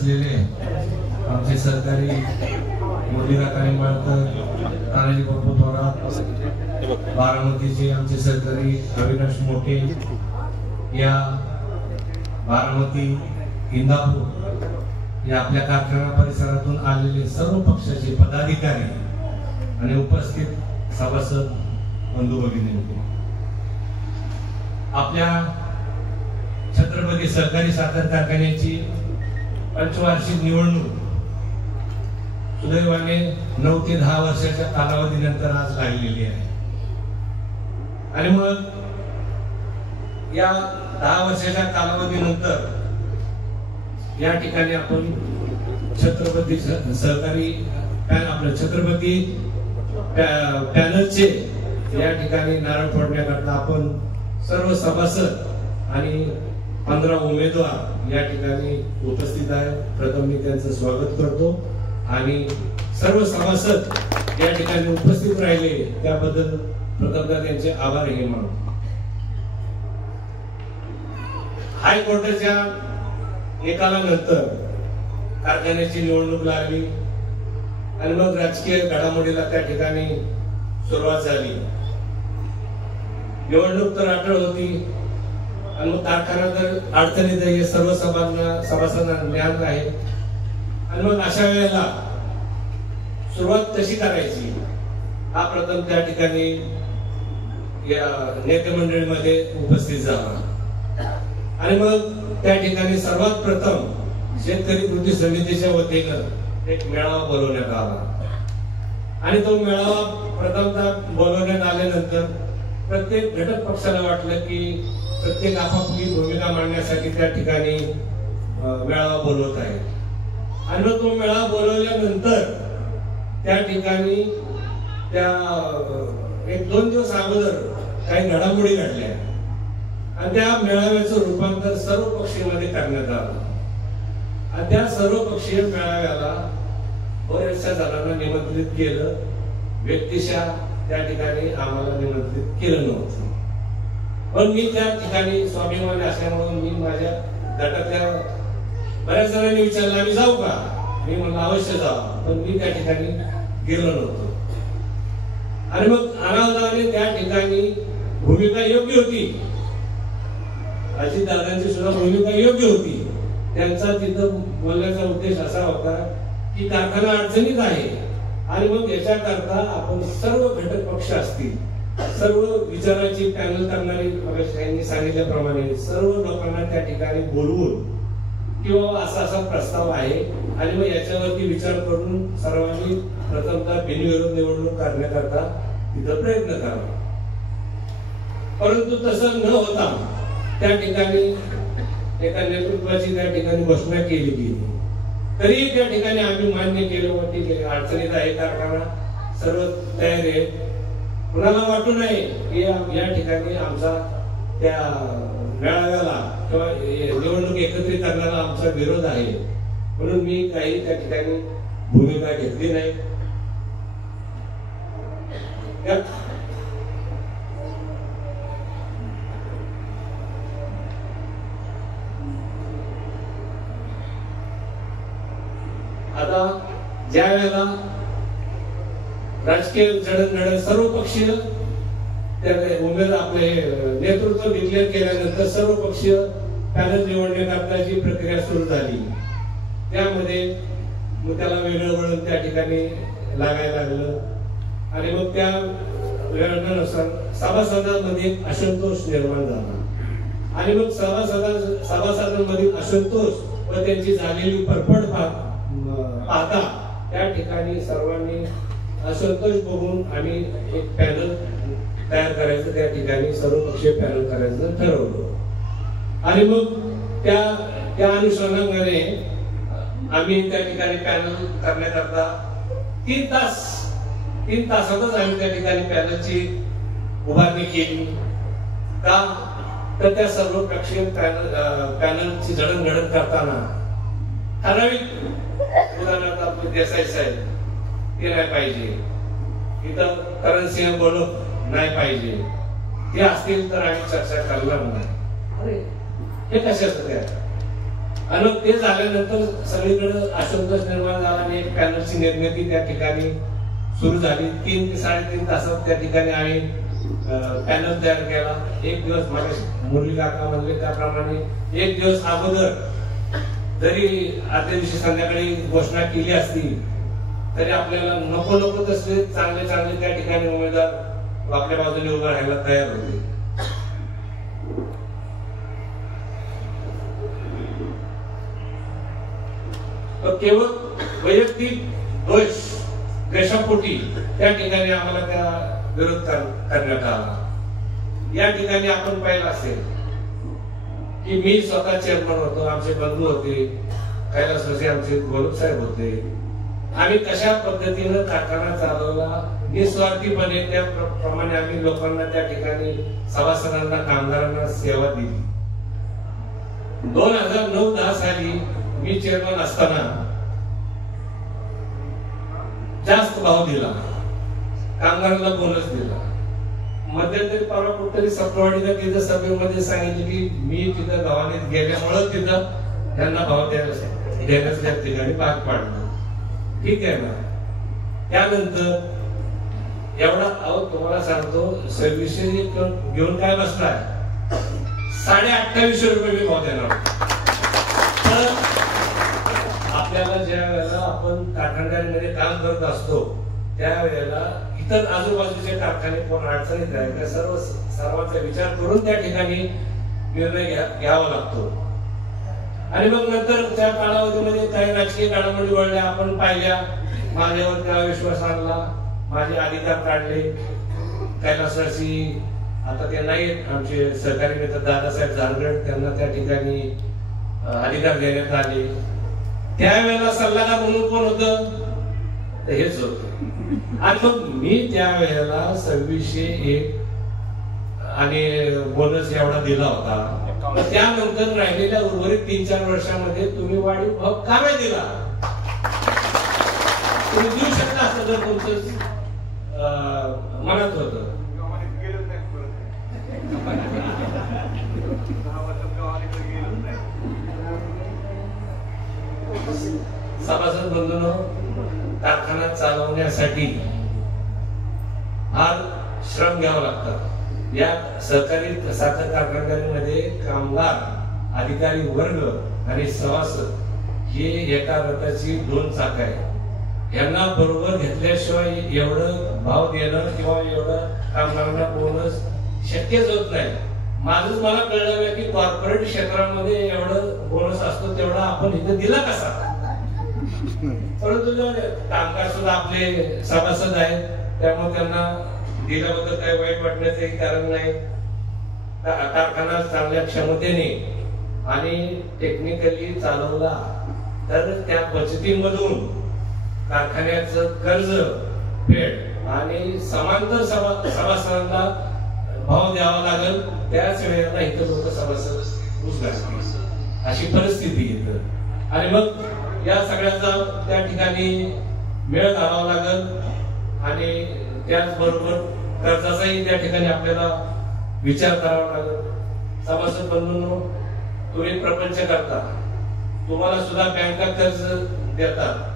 असलेले आमचे सहकारी मोदीकाका निंबाळकर, तानाजी बापू थोरात, बारामतीचे आमचे सहकारी अविनाश मोठे, या बारामती, इंदापूर या आपल्या कारखाना परिसरातून आलेले सर्व पक्षाचे पदाधिकारी आणि उपस्थित सभासद बंधू भगिनी, आपल्या छत्रपती सहकारी साखर कारखान्याची पंचवार्षिक निवडणूक सुदैवाने 9 ते 10 वर्षाच्या कालावधीनंतर आज लागलेली आहे. आणि मग या 10 वर्षाच्या कालावधीनंतर या ठिकाणी आपण छत्रपती सहकारी आपलं छत्रपती पॅनलचे या ठिकाणी नारळ फोडण्याकरता आपण सर्व सभासद आणि 15 उमेदवार या ठिकाणी उपस्थित आहे. प्रथम मी त्यांचं स्वागत करतो आणि सर्व सभासद या ठिकाणी उपस्थित राहिले त्याबद्दल प्रथमतः त्यांचे आभार हे मानतो. हायकोर्टाच्या निकालानंतर कारखान्याची निवडणूक लागली आणि मग राजकीय घडामोडीला त्या ठिकाणी सुरुवात झाली. निवडणूक तर अटळ होती आणि मग कारखाना तर अडचणीत आहे, सर्व सभासदांना ज्ञान आहे. आणि मग अशा वेळेला सुरुवात कशी करायची हा प्रथम त्या ठिकाणी या नेते मंडळीमध्ये उपस्थित झाला. आणि मग त्या ठिकाणी सर्वात प्रथम शेतकरी कृती समितीच्या वतीनं एक मेळावा बोलवण्यात आला आणि तो मेळावा प्रथमतः बोलवण्यात आल्यानंतर प्रत्येक घटक पक्षाला वाटलं की प्रत्येक आपापली भूमिका मांडण्यासाठी त्या ठिकाणी मेळावा बोलवत आहे. आणि मग तो मेळावा बोलवल्यानंतर त्या ठिकाणी त्या 1-2 दिवस अगोदर काही घडामोडी घडल्या आणि त्या मेळाव्याचं रूपांतर सर्वपक्षीयमध्ये करण्यात आलं. आणि त्या सर्वपक्षीय मेळाव्याला बऱ्याचशा जणांना निमंत्रित केलं, व्यक्तिशः त्या ठिकाणी आम्हाला निमंत्रित केलं नव्हतं. पण मी त्या ठिकाणी स्वाभिमानी असल्यामुळे मी माझ्या गटातल्या बऱ्याच जणांनी विचारलं आम्ही जाऊ का, मी म्हणलं अवश्य जाऊ, पण मी त्या ठिकाणी गेलो नव्हतो. आणि मग अनावधानाने त्या ठिकाणी भूमिका योग्य होती, अजितदादांची सुद्धा भूमिका योग्य होती. त्यांचा तिथं बोलण्याचा उद्देश असा होता की कारखाना अडचणीत आहे आणि मग याच्याकरता आपण सर्व घटक पक्ष असतील, सर्व विचाराची पॅनल करणारी सांगितल्याप्रमाणे सर्व लोकांना त्या ठिकाणी बोलवून किंवा असा प्रस्ताव आहे आणि मग याच्यावरती विचार करून सर्वांनी प्रथमतः बिनविरोध निवडणूक करण्याकरता तिथं प्रयत्न करावा. परंतु तसं न होता त्या ठिकाणी एका नेतृत्वाची त्या ठिकाणी घोषणा केली गेली. तरी त्या ठिकाणी आम्ही मान्य केलं ठीक आहे, अडचणीत आहे कारखाना, सर्व तयार आहे. कुणाला वाटू नये की या ठिकाणी आमचा त्या मेळाव्याला किंवा निवडणूक एकत्रित करण्याला आमचा विरोध आहे, म्हणून मी काही त्या ठिकाणी भूमिका घेतली नाही. आता ज्या वेळेला राजकीय जडणघडण सर्व पक्षीय उमेदवार आपले नेतृत्व डिक्लेअर केल्यानंतर सर्व पक्षीय पॅनल निवडण्याकरता जी प्रक्रिया सुरू झाली त्यामध्ये मग त्याला वेगळं वळण त्या ठिकाणी लागायला लागलं आणि मग त्या वेळानुसार सभासदांमध्ये असंतोष निर्माण झाला आणि मग सभासदांमधील असंतोष व त्यांची झालेली परफड पाहता त्या ठिकाणी सर्वांनी असंतोष बघून आम्ही एक पॅनल तयार करायचं, त्या ठिकाणी सर्वपक्षीय पॅनल करायचं ठरवलं. आणि मग त्या अनुषंगाने आम्ही त्या ठिकाणी पॅनल करण्याकरता 3 तासातच आम्ही त्या ठिकाणी पॅनलची उभारणी केली. का तर त्या सर्वपक्षीय पॅनलची जडणघडण करताना ठराविक उदाहरणार्थ आपण देसाई साहेब ते नाही पाहिजे, इथं करणसिंह बोलत नाही पाहिजे, ते असतील तर आम्ही चर्चा करणार नाही. अरे हे कशाचं काय आणि मग ते झाल्यानंतर सगळीकडे असंतोष निर्माण झाला आणि एक पॅनलची निर्मिती त्या ठिकाणी सुरू झाली. 3 ते 3.5 तासात त्या ठिकाणी आम्ही पॅनल तयार केला. एक दिवस माझ्या मुरली काका म्हणले त्याप्रमाणे एक दिवस अगोदर जरी आदल्या दिवशी संध्याकाळी घोषणा केली असती तरी आपल्याला नको नको तसले चांगले चांगले त्या ठिकाणी उमेदवार आपल्या बाजूने उभं राहायला तयार होते. केवळ वैयक्तिक द्वेषापोटी त्या ठिकाणी आम्हाला त्या विरोध करण्यात आला. या ठिकाणी आपण पाहिलं असेल की मी स्वतः चेअरमन होतो, आमचे बंधू होते, कैलासवासी आमचे गोलप साहेब होते. आम्ही कशा पद्धतीनं कारखाना चालवला निस्वार्थीपणे त्याप्रमाणे आम्ही लोकांना त्या ठिकाणी सभासदांना कामगारांना सेवा दिली. 2009-10 साली मी चेअरमन असताना जास्त भाव दिला, कामगारांना बोनस दिला. मध्यंतरी परवा कुठतरी सप्तवाडीला तिथं सभेमध्ये सांगितलं की मी तिथं गव्हाणीत गेल्यामुळे तिथं त्यांना भाव देण्यास त्या ठिकाणी भाग पाडलं. ठीक आहे ना. त्यानंतर एवढा तुम्हाला सांगतो 2600 घेऊन काय बसलाय 2850 रुपये मी भाव देणार. तर आपल्याला ज्या वेळेला आपण कारखानदारीमध्ये काम करत असतो त्यावेळेला इतर आजूबाजूचे कारखाने कोण अडचणीत आहे त्या सर्वांचा विचार करून त्या ठिकाणी निर्णय घ्यावा लागतो. आणि मग नंतर त्या कालावधीमध्ये काही राजकीय घडामोडी वळल्या आपण पाहिल्या. माझ्यावर त्या विश्वास आणला, माझे अधिकार काढले. कैलासवासी आता ते नाहीत, आमचे सहकारी मित्र दादासाहेब जानगड त्यांना त्या ठिकाणी अधिकार देण्यात आले. त्यावेळेला सल्लागार म्हणून कोण होतं तर हेच होत. आणि मग मी त्यावेळेला 2601 आणि बोनस एवढा दिला होता. त्यानंतर राहिलेल्या उर्वरित 3-4 वर्षामध्ये तुम्ही वाढीव भाव का नाही दिला? तुम्ही देऊ शकता असं जर तुमचं मनात होतं. सभासद बंधूंनो, कारखाना चालवण्यासाठी फार श्रम घ्यावं लागतात. या सहकारी साखर कारखानदारीमध्ये कामगार, अधिकारी वर्ग आणि सभासद हे एका रथाची 2 चाक आहे. यांना बरोबर घेतल्याशिवाय एवढं भाव देणं किंवा एवढं कामगारांना बोनस शक्यच होत नाही. माझंच मला कळलं की कॉर्पोरेट क्षेत्रामध्ये एवढं बोनस असतो तेवढा आपण इथे दिला कसा. परंतु कामगार सुद्धा आपले सभासद आहेत त्यामुळे त्यांना दिल्याबद्दल काही वाईट वाटण्याचंही कारण नाही. कारखाना चांगल्या क्षमतेने आणि टेक्निकली चालवला तर त्या बचतीमधून कारखान्याचं कर्ज फेड आणि समांतर सभासदांना भाव द्यावा लागेल. त्याच वेळेला इथं लोक सभासद घुस घालतील अशी परिस्थिती येतं. आणि मग या सगळ्याचा त्या ठिकाणी मेळ घालावा लागेल. आणि त्याचबरोबर कर्जाचाही त्या ठिकाणी आपल्याला विचार करावा लागेल. सभासद बंधूंनो, तुम्ही प्रपंच करता, तुम्हाला सुद्धा बँका कर्ज देतात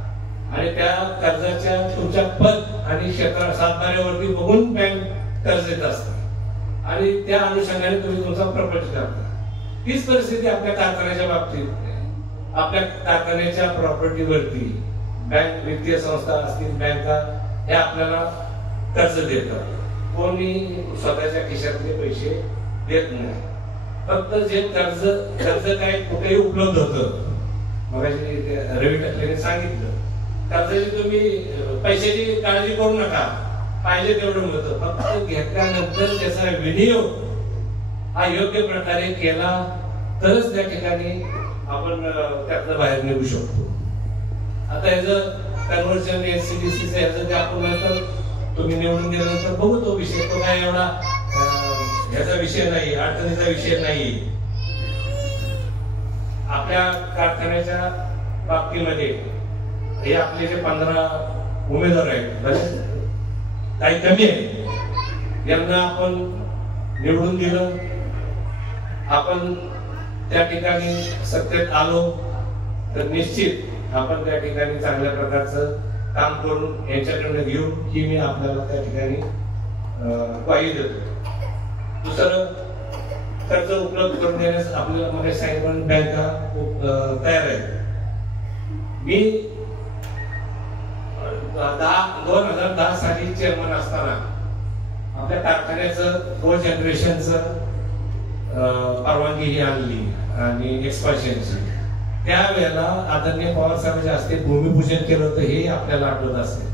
आणि त्या कर्जाच्या तुमच्या पद आणि क्षेत्र सातबाऱ्यावरती बघून बँक कर्ज देत असते आणि त्या अनुषंगाने तुम्ही तुमचा प्रपंच करता. तीच परिस्थिती आपल्या कारखान्याच्या बाबतीत, आपल्या कारखान्याच्या प्रॉपर्टीवरती बँक, वित्तीय संस्था असतील, बँका हे आपल्याला कर्ज देतात. कोणी स्वतःच्या खिशातले पैसे देत नाही. फक्त जे कर्ज काय कुठेही उपलब्ध होतं. मग रवी टकलेने सांगितलं कर्जाची तुम्ही पैशाची काळजी करू नका, पाहिजे तेवढं मिळतं. फक्त घेतल्यानंतर त्याचा विनियोग हा योग्य प्रकारे केला तरच त्या ठिकाणी आपण त्यातनं बाहेर निघू शकतो. आता याचं कन्व्हर्जन एनसीडीसीचं याचं ते आपण नंतर तुम्ही निवडून दिल्यानंतर बघू तो विषय. तो काय एवढा ह्याचा विषय नाही, अडचणीचा विषय नाही. आपल्या कारखान्याच्या बाबतीमध्ये हे आपले जे 15 उमेदवार आहेत काही कमी आहे, यांना आपण निवडून दिलं. आपण त्या ठिकाणी सत्तेत आलो तर निश्चित आपण त्या ठिकाणी चांगल्या प्रकारचं काम करून यांच्याकडनं घेऊ ही मी आपल्याला त्या ठिकाणी ग्वाही देतो. दुसरं, कर्ज उपलब्ध करून देण्यास आपल्याला मध्ये सायबन बँका तयार आहेत. मी 2010 साली चेअरमन असताना आपल्या कारखान्याचं को जनरेशनचं परवानगी ही आणली आणि एक्सपान्शनची. त्यावेळेला आदरणीय पवार साहेबांच्या हस्ते भूमिपूजन केलं होतं हे आपल्याला आठवत असेल.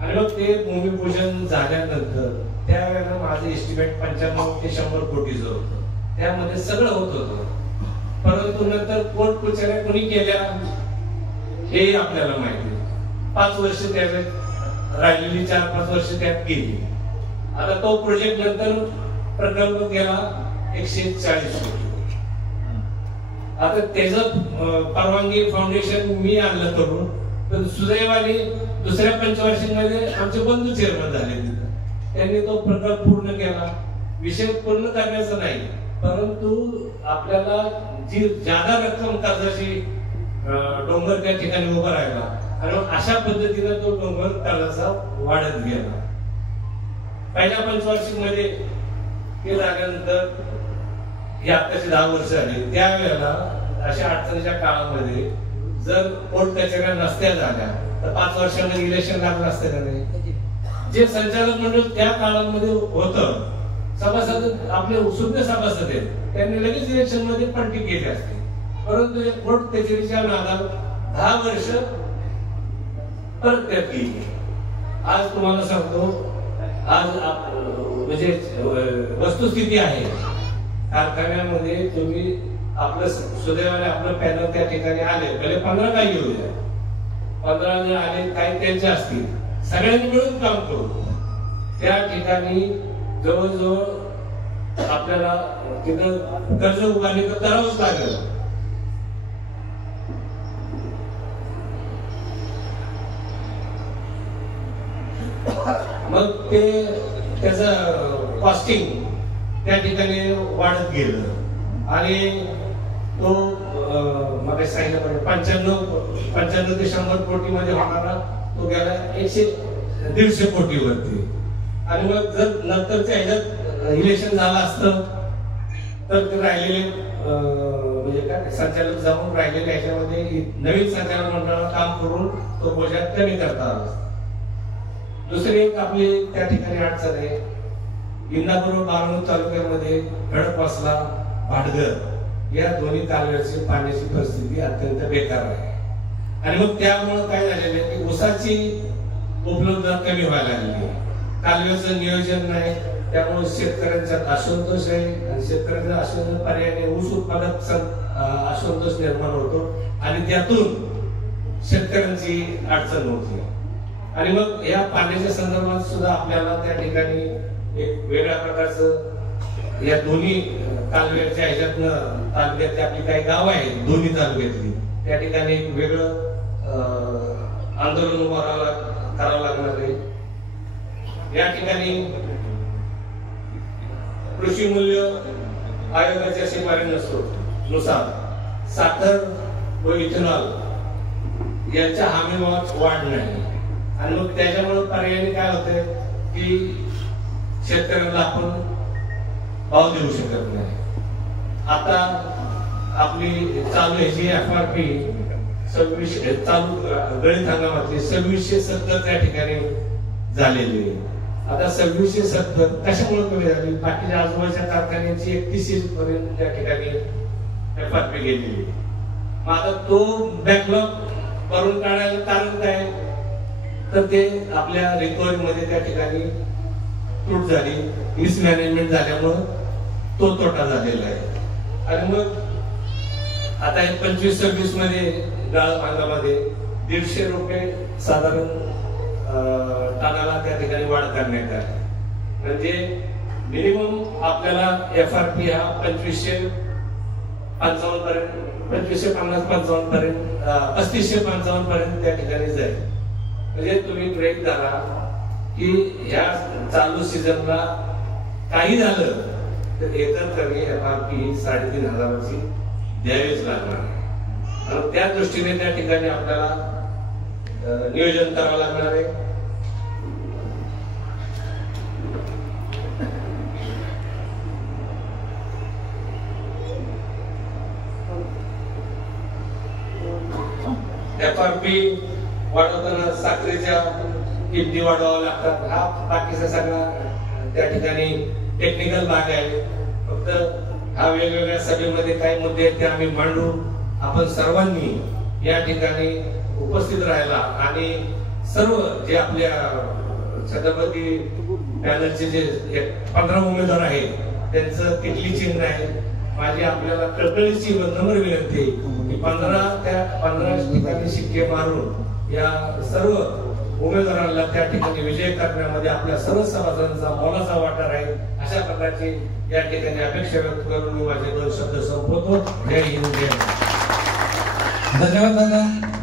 आणि मग ते भूमिपूजन झाल्यानंतर त्यावेळेला माझं एस्टिमेट 95 ते 100 कोटीचं होतं. त्यामध्ये सगळं होत होतं. परंतु नंतर कोर्ट कचेऱ्या कोणी केल्या हे आपल्याला माहिती. 5 वर्ष त्यावेळेत राहिलेली 4-5 वर्ष त्यात गेली. आता तो प्रोजेक्ट नंतर प्रकल्प गेला 140 कोटी. आता त्याचं परवानगी फाउंडेशन मी आणलं करून, पण सुदैवाने दुसऱ्या पंचवार्षिकमध्ये आमचे बंधू चेअरमन झाले तिथं. त्यांनी तो प्रकल्प पूर्ण केला. विषय पूर्ण करण्याचा नाही, परंतु आपल्याला जी जादा रक्कम कर्जाची डोंगर त्या ठिकाणी उभा राहिला आणि अशा पद्धतीने तो डोंगर कर्जाचा वाढत गेला. पहिल्या पंचवार्षिक मध्ये ते झाल्यानंतर ही आताची 10 वर्ष झाली. त्यावेळेला अशा अडचणीच्या काळामध्ये जर कोर्ट कचेऱ्या नसत्या झाल्या तर 5 वर्षांमध्ये इलेक्शन लागलं असतं का नाही. जे संचालक मंडळ त्या काळामध्ये होतं, सभासद आपले सुज्ञ सभासद आहेत, त्यांनी लगेच इलेक्शन मध्ये पलटी केली असते. परंतु कोर्ट कचेरीच्या नादात 10 वर्ष परत त्यात गेली. आज तुम्हाला सांगतो, आज म्हणजे वस्तुस्थिती आहे कारखान्यामध्ये तुम्ही आपलं सुदैवाने आपलं पॅनल त्या ठिकाणी आले, पहिले 15 काही घेऊ द्या, 15 जण आले काही त्यांचे असतील, सगळ्यांनी मिळून काम करू. त्या ठिकाणी जवळजवळ आपल्याला तिथं कर्ज उभारणी तर करावंच लागेल. मग ते त्याचं कॉस्टिंग त्या ठिकाणी वाढत गेलं आणि तो मग सांगितलं 95 ते 100 कोटी मध्ये होणारा तो गेला 100-150 कोटीवरती. आणि मग जर नंतरच्या ह्याच्यात इलेक्शन झालं असतं तर ते राहिलेले म्हणजे काय संचालक जाऊन राहिलेल्या ह्याच्यामध्ये नवीन संचालक मंडळाला काम करून तो बोजा कमी करता आला. दुसरी एक आपली त्या ठिकाणी अडचण आहे, इंदापूर बारामती तालुक्यामध्ये खडकवासला, भाटघर या दोन्ही कालव्याची पाण्याची परिस्थिती अत्यंत बेकार आहे. आणि मग त्यामुळे काय झालेलं आहे की ऊसाची उपलब्धता कमी व्हायला लागली. कालव्याचं नियोजन नाही, त्यामुळे शेतकऱ्यांचा असंतोष आहे आणि शेतकऱ्यांचा असंतोष पर्यायाने ऊस उत्पादक असंतोष निर्माण होतो आणि त्यातून शेतकऱ्यांची अडचण होती. आणि मग या पाण्याच्या संदर्भात सुद्धा आपल्याला त्या ठिकाणी एक वेगळ्या प्रकारचं या दोन्ही तालुक्याच्या ह्याच्यातनं तालुक्यातली आपली काही गाव आहेत दोन्ही तालुक्यातली, त्या ठिकाणी एक वेगळं आंदोलन करावं लागणार आहे. या ठिकाणी कृषी मूल्य आयोगाच्या शिफारशीनुसार साखर व इथेनॉल यांच्या हमीभावात वाढ नाही. आणि मग त्याच्यामुळे पर्यायाने काय होतंय की शेतकऱ्यांना आपण भाव देऊ शकत नाही. आता आपली चालू ह्याची FRP 26 चालू गळीत हंगामातली 2670 त्या ठिकाणी झालेली आहे. आता 2670 कशामुळे कमी झाली? बाकीच्या आजूबाजूच्या कारखान्यांची 31 पर्यंत त्या ठिकाणी FRP गेलेली. मग आता तो बॅकलॉग भरून काढायला कारण काय तर ते आपल्या रिकव्हरी मध्ये त्या ठिकाणी त्रुट झाली, मिसमॅनेजमेंट झाल्यामुळं तो तोटा झालेला आहे. आणि मग आता 25-26 मध्ये गाळ भागामध्ये 150 रुपये साधारण टनाला त्या ठिकाणी वाढ करण्यात आली. म्हणजे मिनिमम आपल्याला FRP हा 2555 पर्यंत 2550-55 पर्यंत 3555 पर्यंत त्या ठिकाणी जाईल. म्हणजे तुम्ही ब्रेक झाला की या चालू सीझनला काही झालं तर एकंदरीत FRP 3,500ची द्यावीच लागणार आणि त्या दृष्टीने त्या ठिकाणी आपल्याला नियोजन करावं लागणार आहे. FRP वाढवताना साखरेच्या किमती वाढवाव्या लागतात. हा बाकीचा सगळा त्या ठिकाणी टेक्निकल भाग आहे. फक्त हा वेगवेगळ्या सभेमध्ये काही मुद्दे आहेत ते आम्ही मांडू. आपण सर्वांनी या ठिकाणी उपस्थित राहायला आणि सर्व जे आपल्या छत्रपती पॅनलचे जे 15 उमेदवार आहेत त्यांचं किटली चिन्ह आहे. माझी आपल्याला कळकळीची नम्र विनंती की 15 ठिकाणी शिक्के मारून या सर्व उमेदवारांना त्या ठिकाणी विजय करण्यामध्ये आपल्या सर्व सभासदांचा मोलाचा वाटा राहील अशा प्रकारची या ठिकाणी अपेक्षा व्यक्त करून मी माझे 2 शब्द संपवतो. जय हिंद, जय महाराष्ट्र. धन्यवाद दादा.